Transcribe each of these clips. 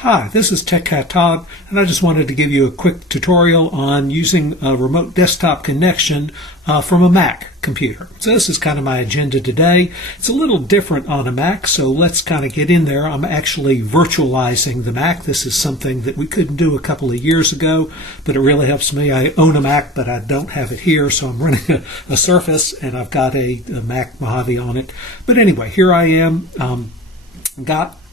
Hi, this is TechCat Todd, and I just wanted to give you a quick tutorial on using a remote desktop connection from a Mac computer. So this is kind of my agenda today. It's a little different on a Mac, so let's kind of get in there. I'm actually virtualizing the Mac. This is something that we couldn't do a couple of years ago, but it really helps me. I own a Mac, but I don't have it here, so I'm running a Surface, and I've got a Mac Mojave on it. But anyway, here I am.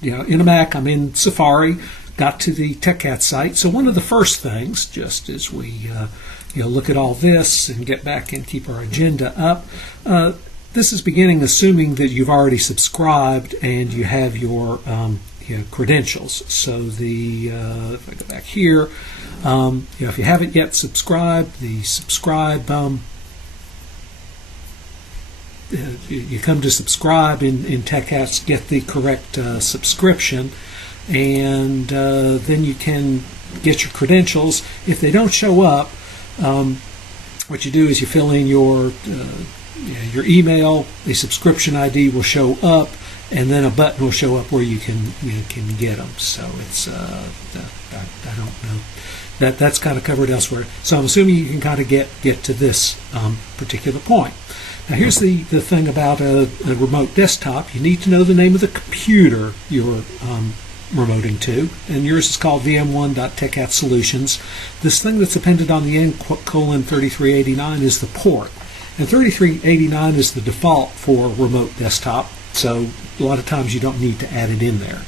In a Mac, I'm in Safari, got to the TechCat site. So one of the first things, just as we look at all this and get back and keep our agenda up, this is beginning assuming that you've already subscribed and you have your credentials. So if I go back here, if you haven't yet subscribed, the subscribe. You come to subscribe in TechCats, get the correct subscription, and then you can get your credentials. If they don't show up, what you do is you fill in your email, the subscription ID will show up, and then a button will show up where you can get them. So it's I don't know, that's kind of covered elsewhere. So I'm assuming you can kind of get to this particular point. Now here's the thing about a remote desktop. You need to know the name of the computer you're remoting to, and yours is called vm1.techcatsolutions. This thing that's appended on the end, :3389, is the port. And 3389 is the default for remote desktop, so a lot of times you don't need to add it in there.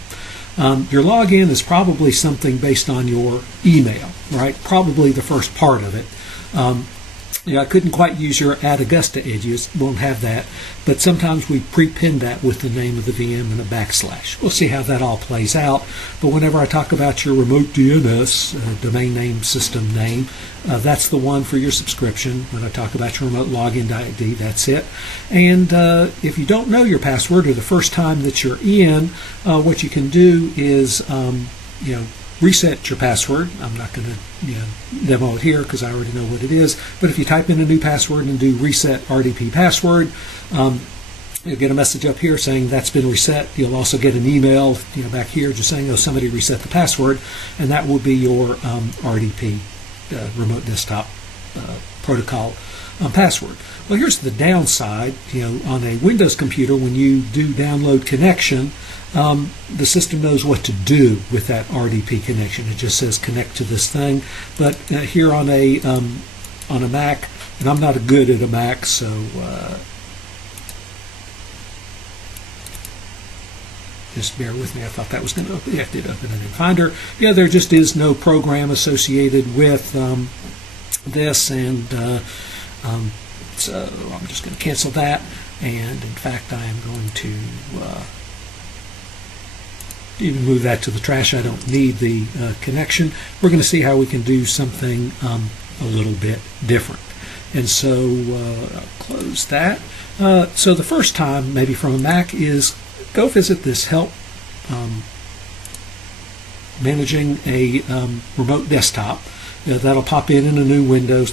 Your login is probably something based on your email, right? Probably the first part of it. I couldn't quite use your @Augusta edges, won't have that, but sometimes we pre-pin that with the name of the VM and a backslash. We'll see how that all plays out, but whenever I talk about your remote DNS, domain name system name, that's the one for your subscription. When I talk about your remote login ID, that's it. And if you don't know your password or the first time that you're in, what you can do is reset your password. I'm not going to demo it here because I already know what it is, but if you type in a new password and do reset RDP password, you'll get a message up here saying that's been reset. You'll also get an email back here just saying, oh, somebody reset the password, and that will be your RDP remote desktop protocol password. Well, here's the downside. On a Windows computer, when you do download connection, the system knows what to do with that RDP connection. It just says connect to this thing. But here on a Mac, and I'm not good at a Mac, so just bear with me. I thought that was going to open. Yeah, it did open it in Finder. Yeah, there just is no program associated with this, and so I'm just going to cancel that. And in fact, I am going to even move that to the trash. I don't need the connection. We're going to see how we can do something a little bit different. And so I'll close that. So the first time, maybe from a Mac, is go visit this help managing a remote desktop. That'll pop in a new window.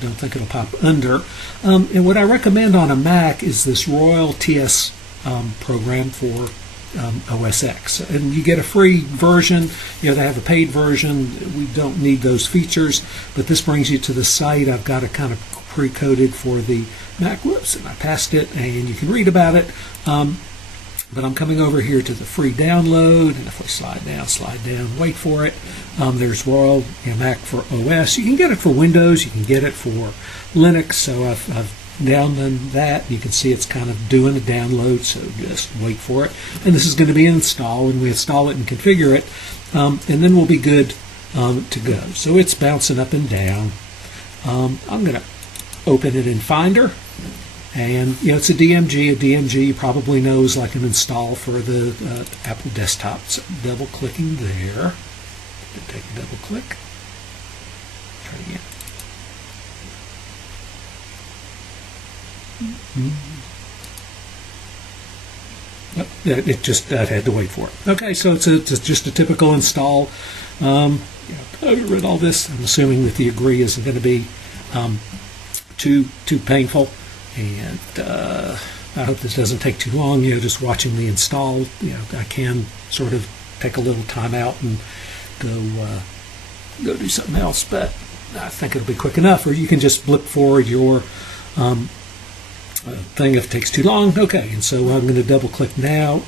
Don't think it'll pop under. And what I recommend on a Mac is this Royal TS program for OS X, and you get a free version. They have a paid version. We don't need those features, but this brings you to the site. I've got it kind of pre-coded for the Mac. Whoops, and I passed it, and you can read about it. But I'm coming over here to the free download, and if we slide down, wait for it. There's Royal Mac for OS. You can get it for Windows. You can get it for Linux. So I've download that. You can see it's kind of doing a download, so just wait for it. And this is going to be installed, and we install it and configure it, and then we'll be good to go. So it's bouncing up and down. I'm going to open it in Finder, and it's a DMG. A DMG you probably know is like an install for the Apple desktop. So double clicking there. Take a double click. Try again. It just I had to wait for it. Okay, so it's just a typical install. I've read all this. I'm assuming that the agree isn't going to be too painful, and I hope this doesn't take too long. Just watching the install, I can sort of take a little time out and go do something else, but I think it'll be quick enough. Or you can just blip forward your thing if it takes too long. Okay, and so I'm going to double click now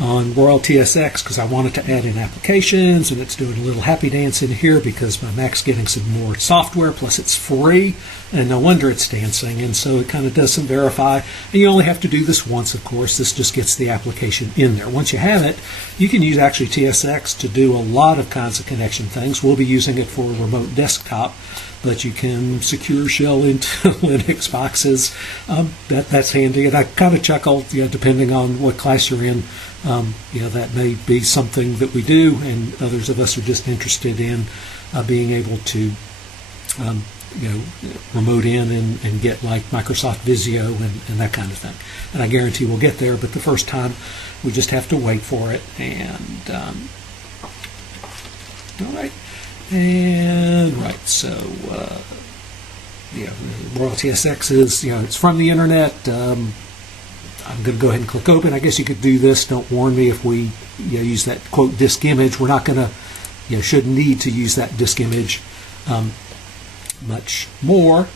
on Royal TSX because I wanted to add in applications, and it's doing a little happy dance in here because my Mac's getting some more software, plus it's free, and no wonder it's dancing. And so it kind of does some verify, and you only have to do this once, of course. This just gets the application in there. Once you have it, you can use actually TSX to do a lot of kinds of connection things. We'll be using it for a remote desktop, but you can secure shell into Linux boxes. That's handy, and I kind of chuckle, depending on what class you're in. That may be something that we do, and others of us are just interested in being able to, remote in and get like Microsoft Visio and that kind of thing. And I guarantee we'll get there, but the first time we just have to wait for it. And all right. And right, so Royal TSX is, it's from the internet. I'm going to go ahead and click open. I guess you could do this. Don't warn me if we use that quote disk image. We're not going to, shouldn't need to use that disk image much more.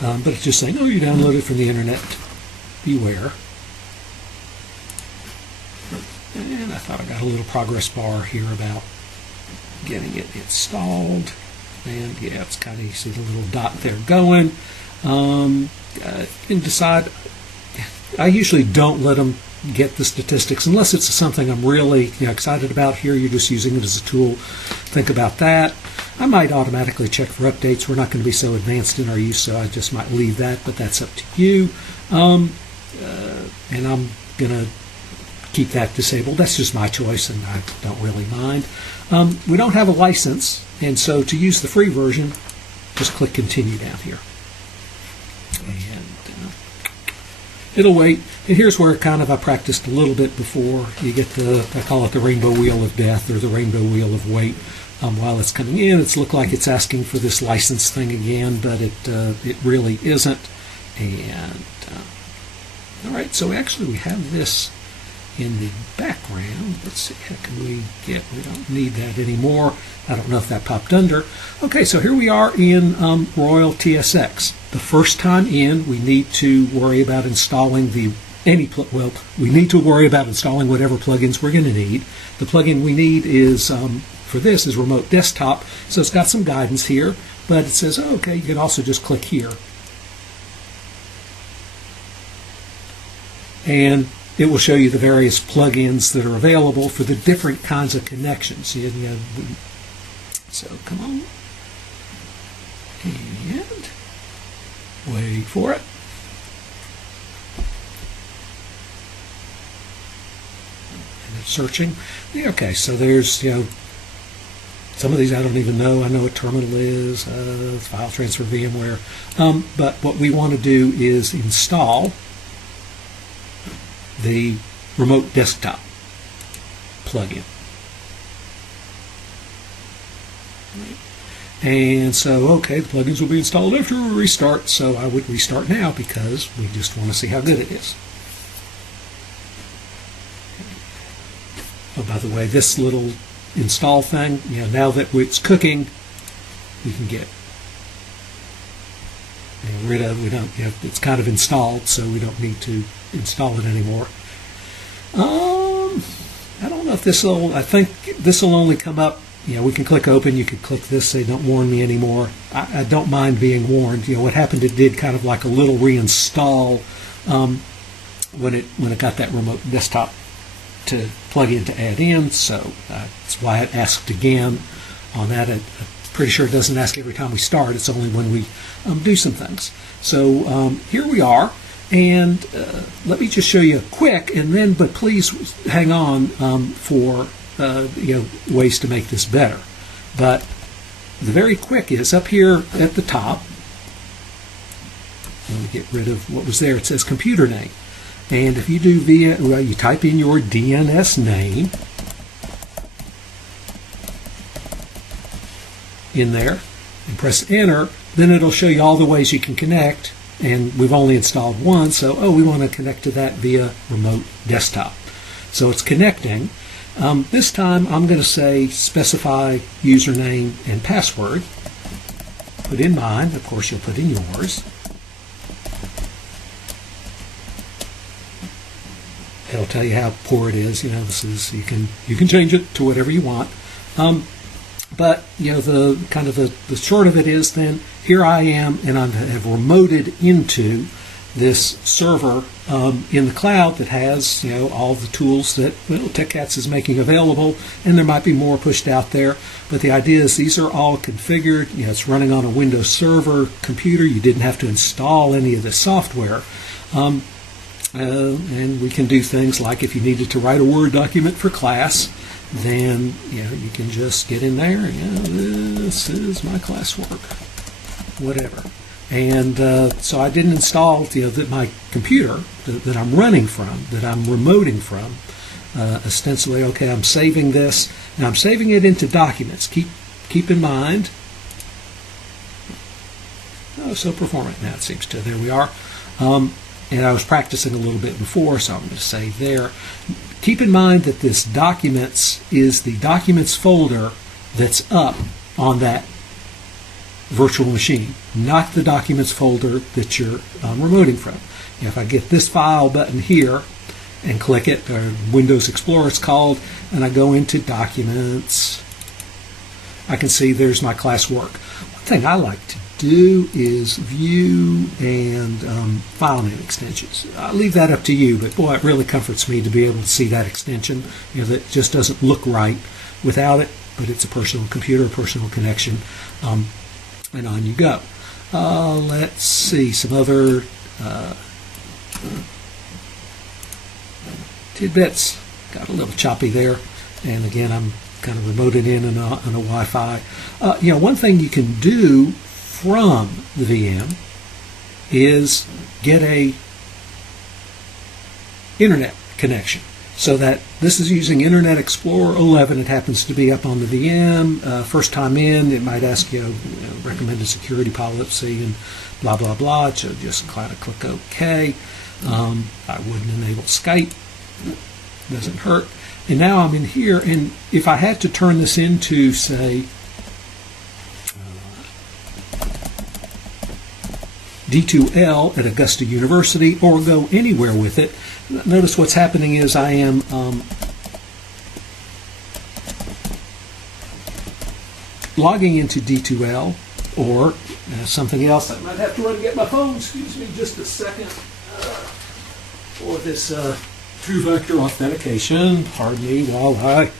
But it's just saying, oh, you downloaded from the internet. Beware. And I thought I got a little progress bar here about getting it installed. And yeah, it's kind of, you see the little dot there going. You can decide. I usually don't let them get the statistics unless it's something I'm really excited about. Here you're just using it as a tool. Think about that. I might automatically check for updates. We're not going to be so advanced in our use, so I just might leave that, but that's up to you. And I'm going to keep that disabled. That's just my choice, and I don't really mind. We don't have a license, and so to use the free version, just click continue down here. And it'll wait. And here's where kind of I practiced a little bit before you get I call it the rainbow wheel of death or the rainbow wheel of wait. While it's coming in, it's looked like it's asking for this license thing again, but it really isn't. And all right, so actually we have this in the background. Let's see, how can we don't need that anymore. I don't know if that popped under. Okay, so here we are in Royal TSX. The first time in, we need to worry about installing we need to worry about installing whatever plugins we're going to need. The plugin we need is, for this, is Remote Desktop. So it's got some guidance here, but it says, oh, okay, you can also just click here. And it will show you the various plugins that are available for the different kinds of connections. So come on. And wait for it. And it's searching. Yeah, okay, so there's, some of these I don't even know. I know what terminal is, file transfer VMware. But what we want to do is install the Remote Desktop plugin. And so, okay, the plugins will be installed after we restart, so I would restart now because we just want to see how good it is. Oh, by the way, this little install thing, now that it's cooking, we can get rid of. We don't. It's kind of installed, so we don't need to install it anymore. I don't know if this will. I think this will only come up. We can click open. You could click this, say don't warn me anymore. I don't mind being warned. What happened? It did kind of like a little reinstall when it got that remote desktop to plug in to add in. So that's why it asked again on that. I'm pretty sure it doesn't ask every time we start. It's only when we do some things. So here we are. And let me just show you quick, but please hang on for ways to make this better. But the very quick is up here at the top. Let me get rid of what was there. It says computer name, and if you do you type in your DNS name in there and press enter, then it'll show you all the ways you can connect. And we've only installed one, so we want to connect to that via remote desktop. So it's connecting, This time I'm going to say specify username and password. Put in mine. Of course, you'll put in yours. It'll tell you how poor it is. This is you can change it to whatever you want. But the kind of the short of it is then here I am, and I have remoted into this server in the cloud that has all the tools that TechCats is making available, and there might be more pushed out there. But the idea is these are all configured. It's running on a Windows Server computer. You didn't have to install any of the software. And we can do things like if you needed to write a Word document for class, then you can just get in there and this is my classwork, whatever. And so I didn't install my computer that I'm running from, that I'm remoting from. Ostensibly, okay, I'm saving this. Now I'm saving it into documents. Keep in mind. Oh, so performant. Now it seems to. There we are. And I was practicing a little bit before, so I'm going to save there. Keep in mind that this documents is the documents folder that's up on that virtual machine, not the documents folder that you're remoting from. If I get this file button here and click it, or Windows Explorer it's called, and I go into documents, I can see there's my classwork. One thing I like to do is view and file name extensions. I'll leave that up to you, but boy, it really comforts me to be able to see that extension. That just doesn't look right without it, but it's a personal computer, personal connection, and on you go. Let's see some other tidbits. Got a little choppy there, and again, I'm kind of remoted in on a Wi-Fi. One thing you can do from the VM is get a internet connection, so that this is using Internet Explorer 11. It happens to be up on the VM. First time in, it might ask you recommended security policy and blah blah blah. So just kind of click OK. I wouldn't enable Skype. Doesn't hurt. And now I'm in here, and if I had to turn this into, say, D2L at Augusta University, or go anywhere with it, notice what's happening is I am logging into D2L, or something else. I might have to run and get my phone. Excuse me just a second. For this two-factor authentication. Pardon me while I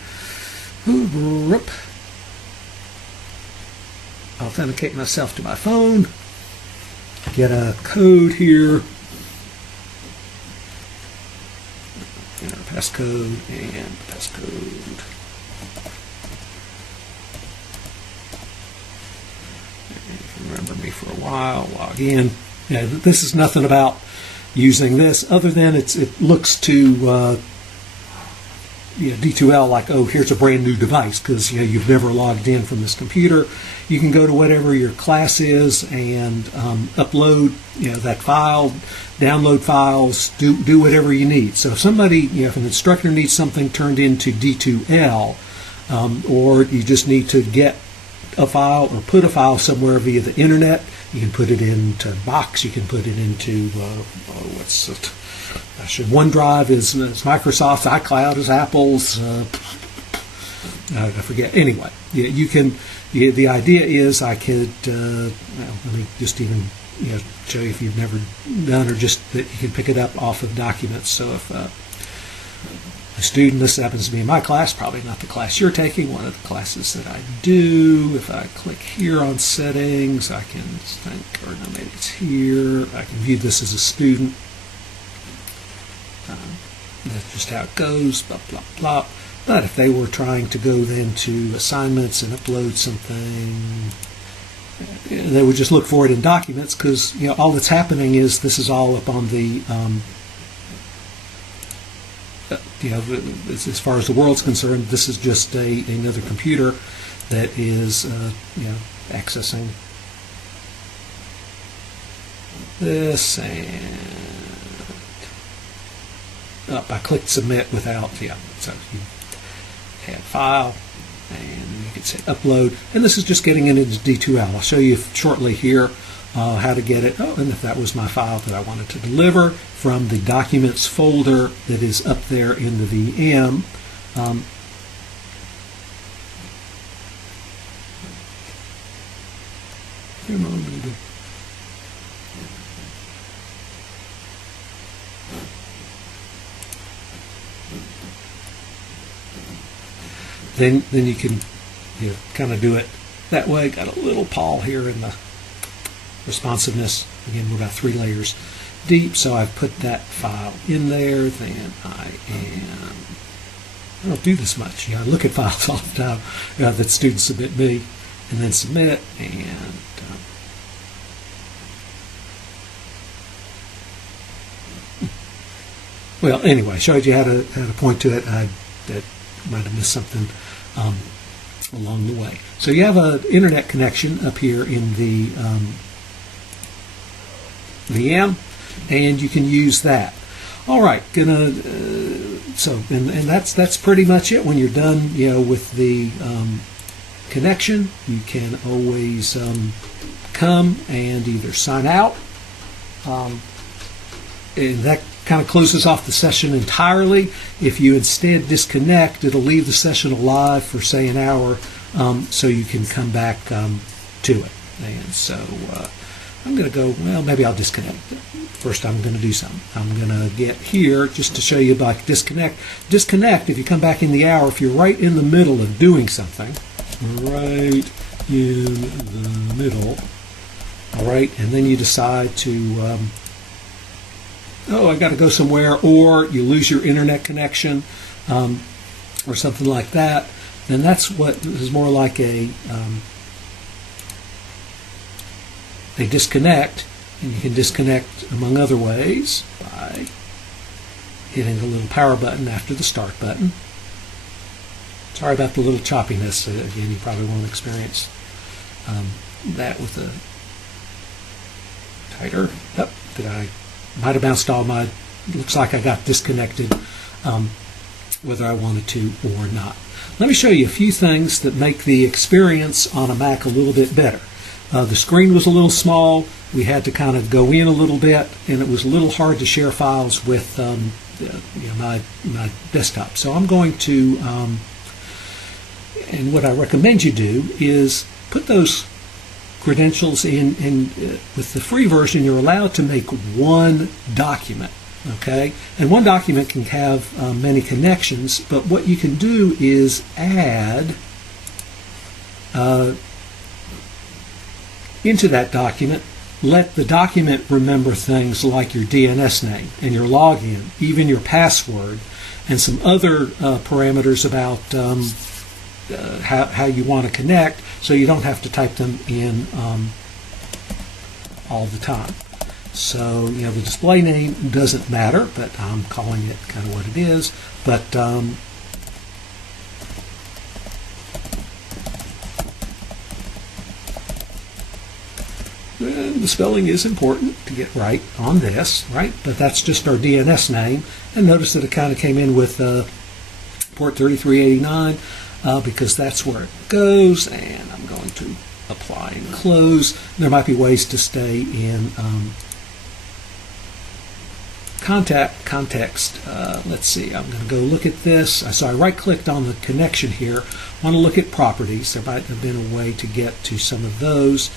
authenticate myself to my phone. Get a code here, enter passcode and passcode. If you remember me for a while, log in. This is nothing about using this other than it looks to D2L like, oh, here's a brand new device, because you've never logged in from this computer. You can go to whatever your class is and upload that file, download files, do whatever you need. So if somebody, if an instructor needs something turned into D2L, or you just need to get a file or put a file somewhere via the internet, you can put it into Box, you can put it into what's it? OneDrive is Microsoft's, iCloud is Apple's. I forget. Anyway, you can. The idea is I could. Let me just even show you if you've never done, or just that you can pick it up off of documents. So if a student, this happens to be in my class, probably not the class you're taking, one of the classes that I do. If I click here on settings, I can think, or no, maybe it's here. I can view this as a student. That's just how it goes, blah, blah, blah. But if they were trying to go then to assignments and upload something, they would just look for it in documents, because all that's happening is this is all up on the, as far as the world's concerned, this is just another computer that is, accessing this, and I clicked submit without, so add file, and you can say upload. And this is just getting it into D2L. I'll show you shortly here how to get it. Oh, and if that was my file that I wanted to deliver from the documents folder that is up there in the VM. Then you can kind of do it that way. Got a little pall here in the responsiveness. Again, we're about 3 layers deep, so I've put that file in there. Then I don't do this much. I look at files all the time that students submit me, and then submit, and well, anyway, showed you how to point to it. That might have missed something along the way. So you have an internet connection up here in the VM, and you can use that. All right, so that's pretty much it. When you're done, with the connection, you can always come and either sign out, and that kind of closes off the session entirely. If you instead disconnect, it'll leave the session alive for, say, an hour, so you can come back to it. And so I'm going to go, well, maybe I'll disconnect. First, I'm going to do something. I'm going to get here just to show you about disconnect. Disconnect, if you come back in the hour, if you're right in the middle of doing something, right in the middle, all right, and then you decide to oh, I got to go somewhere, or you lose your internet connection, or something like that, then that's what is more like a disconnect. And you can disconnect among other ways by hitting the little power button after the start button. Sorry about the little choppiness. Again, you probably won't experience that with a tighter. Yep, might have bounced all my, looks like I got disconnected, whether I wanted to or not. Let me show you a few things that make the experience on a Mac a little bit better. The screen was a little small. We had to kind of go in a little bit, and it was a little hard to share files with my desktop. So I'm going to, and what I recommend you do is put those credentials in, with the free version, you're allowed to make one document, okay? And one document can have many connections, but what you can do is add into that document, let the document remember things like your DNS name and your login, even your password, and some other parameters about how you want to connect, so you don't have to type them in all the time. So, the display name doesn't matter, but I'm calling it kind of what it is. But the spelling is important to get right on this, right? But that's just our DNS name. And notice that it kind of came in with port 3389 because that's where it goes. And I'm going to apply and close. There might be ways to stay in context. Let's see, I'm going to go look at this. So I right-clicked on the connection here. I want to look at properties. There might have been a way to get to some of those.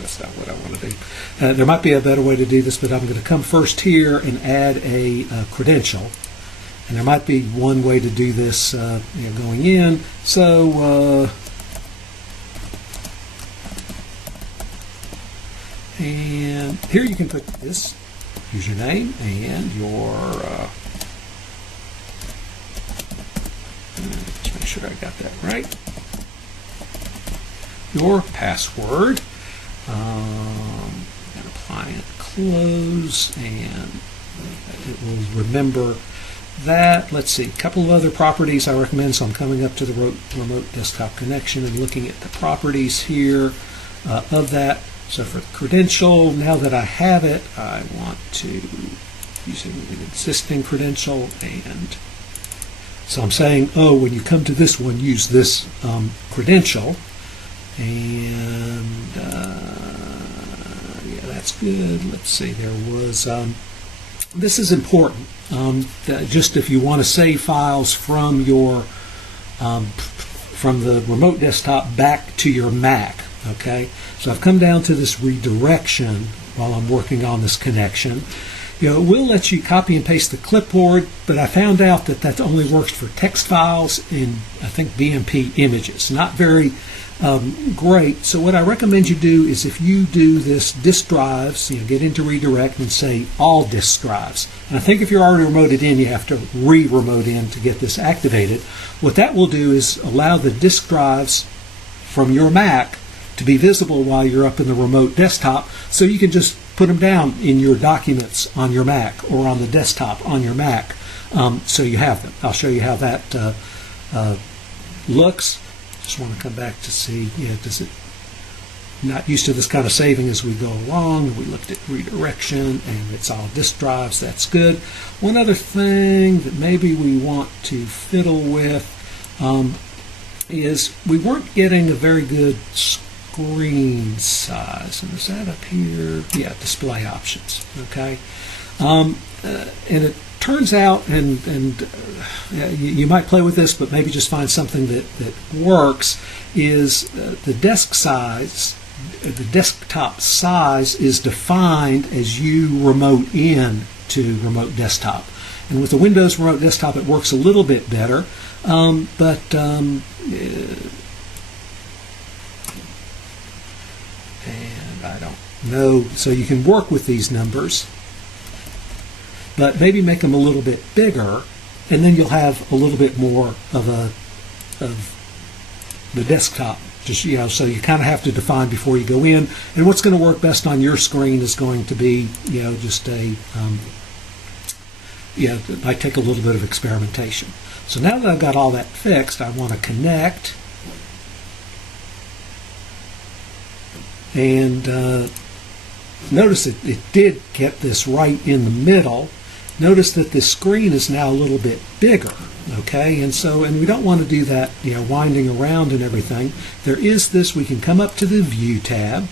That's not what I want to do. There might be a better way to do this, but I'm going to come first here and add a credential. And there might be one way to do this going in. So, and here you can put this username and your, just make sure I got that right, your password. And apply and close, and it will remember that. Let's see, a couple of other properties I recommend. So I'm coming up to the remote desktop connection and looking at the properties here of that. So for the credential, now that I have it, I want to use an existing credential, and so I'm saying, oh, when you come to this one, use this credential, and yeah, that's good. Let's see, there was, this is important, that just if you want to save files from your, from the remote desktop back to your Mac, okay? So I've come down to this redirection while I'm working on this connection. You know, it will let you copy and paste the clipboard, but I found out that that only works for text files and I think BMP images. Not very great. So what I recommend you do is, if you do this disk drives, you know, get into redirect and say all disk drives. And I think if you're already remoted in, you have to re-remote in to get this activated. What that will do is allow the disk drives from your Mac to be visible while you're up in the remote desktop, so you can just put them down in your documents on your Mac or on the desktop on your Mac, so you have them. I'll show you how that looks. Just want to come back to see, yeah, does it, not used to this kind of saving as we go along. We looked at redirection and it's all disk drives. That's good. One other thing that maybe we want to fiddle with is we weren't getting a very good screen size. And is that up here? Yeah, display options. Okay. And it turns out, and you might play with this, but maybe just find something that works, is the desk size, the desktop size is defined as you remote in to remote desktop. And with the Windows remote desktop, it works a little bit better, and I don't know, so you can work with these numbers, but maybe make them a little bit bigger, and then you'll have a little bit more of the desktop. Just, you know, so you kind of have to define before you go in. And what's going to work best on your screen is going to be, you know, just a, it might take a little bit of experimentation. So now that I've got all that fixed, I want to connect. And notice it did get this right in the middle. Notice that this screen is now a little bit bigger, okay? And we don't want to do that, you know, winding around and everything. There is this, we can come up to the View tab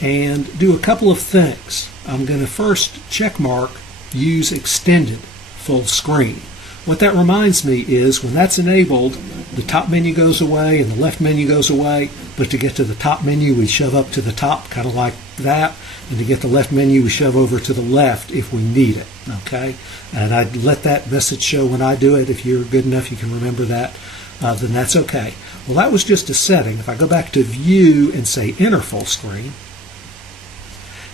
and do a couple of things. I'm going to first check mark Use Extended Full Screen. What that reminds me is when that's enabled, the top menu goes away and the left menu goes away, but to get to the top menu, we shove up to the top, kind of like that. And to get the left menu, we shove over to the left if we need it, okay? And I'd let that message show when I do it. If you're good enough, you can remember that, then that's okay. Well, that was just a setting. If I go back to View and say Enter Full Screen,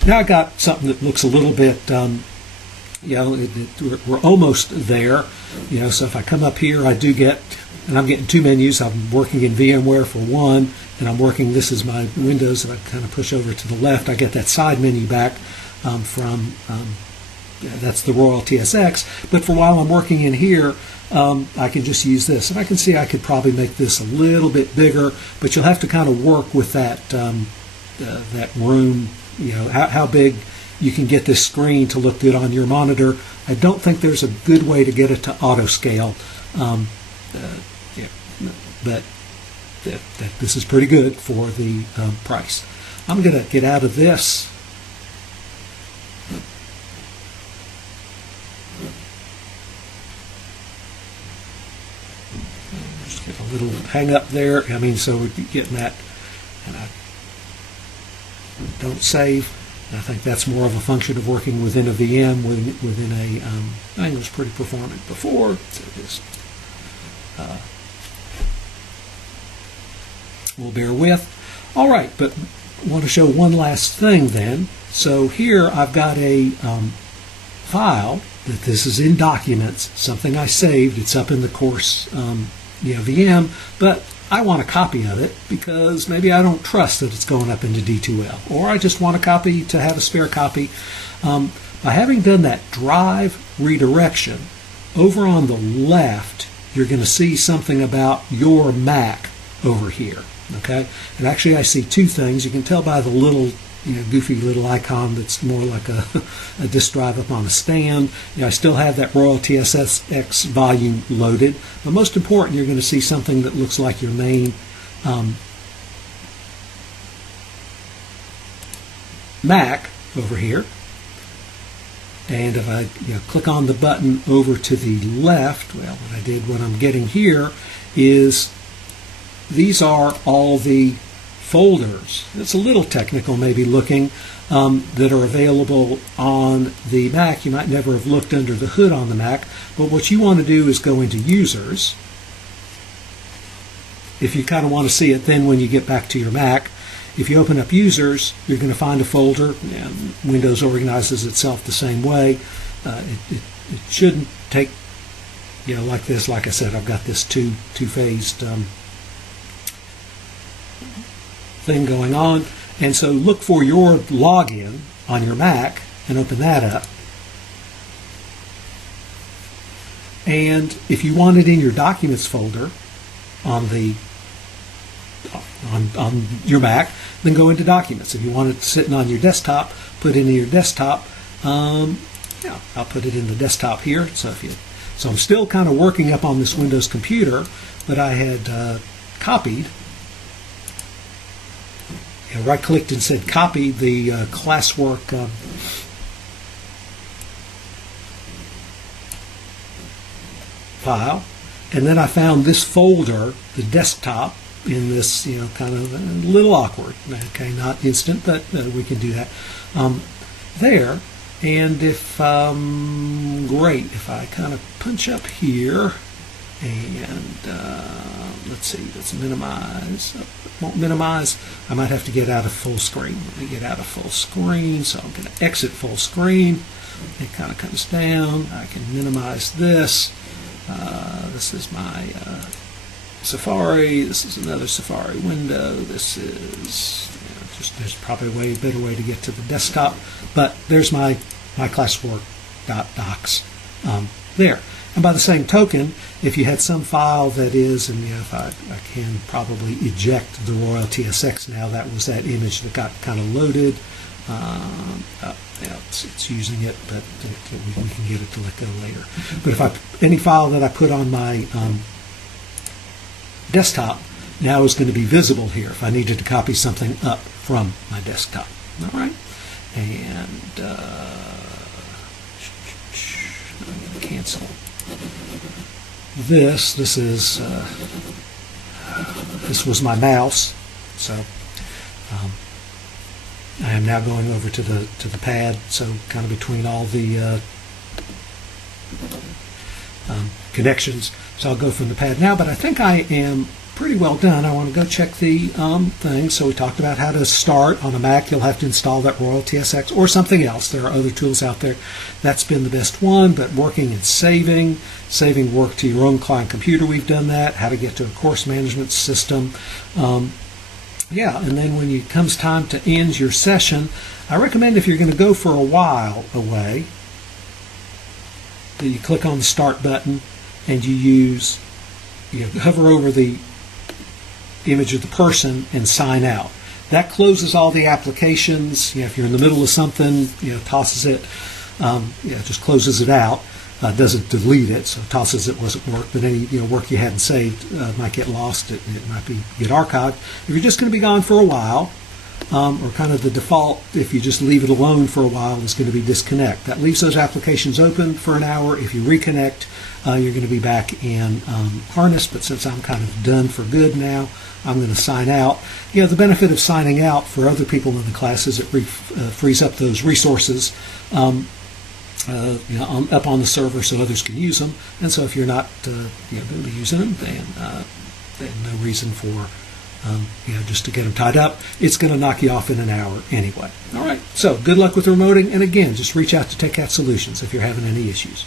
now I got something that looks a little bit, you know, we're almost there. You know, so if I come up here, I do get, and I'm getting two menus. I'm working in VMware for one, and I'm working, this is my Windows, and I kind of push over to the left. I get that side menu back from, that's the Royal TSX. But for while I'm working in here, I can just use this. And I can see I could probably make this a little bit bigger, but you'll have to kind of work with that, that room, you know, how big you can get this screen to look good on your monitor. I don't think there's a good way to get it to auto scale, yeah, but this is pretty good for the price. I'm going to get out of this. Just get a little hang up there. I mean, so we're getting that, and I don't save. I think that's more of a function of working within a VM, within a, I think it was pretty performant before, so just we'll bear with. All right, but I want to show one last thing then. So here I've got a file that this is in Documents, something I saved. It's up in the course VM, but I want a copy of it because maybe I don't trust that it's going up into D2L, or I just want a copy to have a spare copy. By having done that drive redirection over on the left, you're going to see something about your Mac over here. Okay, and actually I see two things. You can tell by the little, goofy little icon that's more like a disk drive up on a stand. I still have that Royal TSX volume loaded, but most important, you're going to see something that looks like your main Mac over here. And if I click on the button over to the left, well, what I'm getting here is these are all the folders. It's a little technical maybe looking, that are available on the Mac. You might never have looked under the hood on the Mac, but what you want to do is go into Users. If you kind of want to see it then when you get back to your Mac, if you open up Users, you're going to find a folder. Windows organizes itself the same way. It shouldn't take, like this. Like I said, I've got this two-phased thing going on. And so look for your login on your Mac and open that up. And if you want it in your Documents folder on your Mac, then go into Documents. If you want it sitting on your desktop, put it in your desktop. I'll put it in the desktop here. So I'm still kind of working up on this Windows computer, but I had copied. Right-clicked and said copy the classwork file, and then I found this folder, the desktop, in this, kind of a little awkward. Okay, not instant, but we can do that there. And if great, if I kind of punch up here and let's see, let's minimize. It won't minimize. I might have to get out of full screen. Let me get out of full screen. So I'm going to exit full screen. It kind of comes down. I can minimize this. This is my Safari. This is another Safari window. This is there's probably a better way to get to the desktop. But there's my classwork.docs there. And by the same token, if you had some file that is, and if I can probably eject the Royal TSX now, that was that image that got kind of loaded. It's using it, but we can get it to let go later. But if any file that I put on my desktop now is going to be visible here if I needed to copy something up from my desktop. All right, and cancel this. This was my mouse, so I am now going over to the pad. So kind of between all the connections. So I'll go from the pad now, but I think I am pretty well done. I want to go check the thing. So we talked about how to start on a Mac. You'll have to install that Royal TSX or something else. There are other tools out there. That's been the best one, but working and saving work to your own client computer, we've done that. How to get to a course management system. And then when it comes time to end your session, I recommend if you're going to go for a while away, that you click on the Start button and you hover over the image of the person and sign out. That closes all the applications. If you're in the middle of something, tosses it, just closes it out. Doesn't delete it, so tosses it wasn't work, but any work you hadn't saved might get lost. It might get archived. If you're just going to be gone for a while, or kind of the default, if you just leave it alone for a while, is going to be disconnect. That leaves those applications open for an hour. If you reconnect, you're going to be back in Harness, but since I'm kind of done for good now, I'm going to sign out. The benefit of signing out for other people in the class is it frees up those resources up on the server so others can use them. And so if you're not going to be using them, then no reason for just to get them tied up. It's going to knock you off in an hour anyway. All right. So good luck with remoting. And again, just reach out to TechCat Solutions if you're having any issues.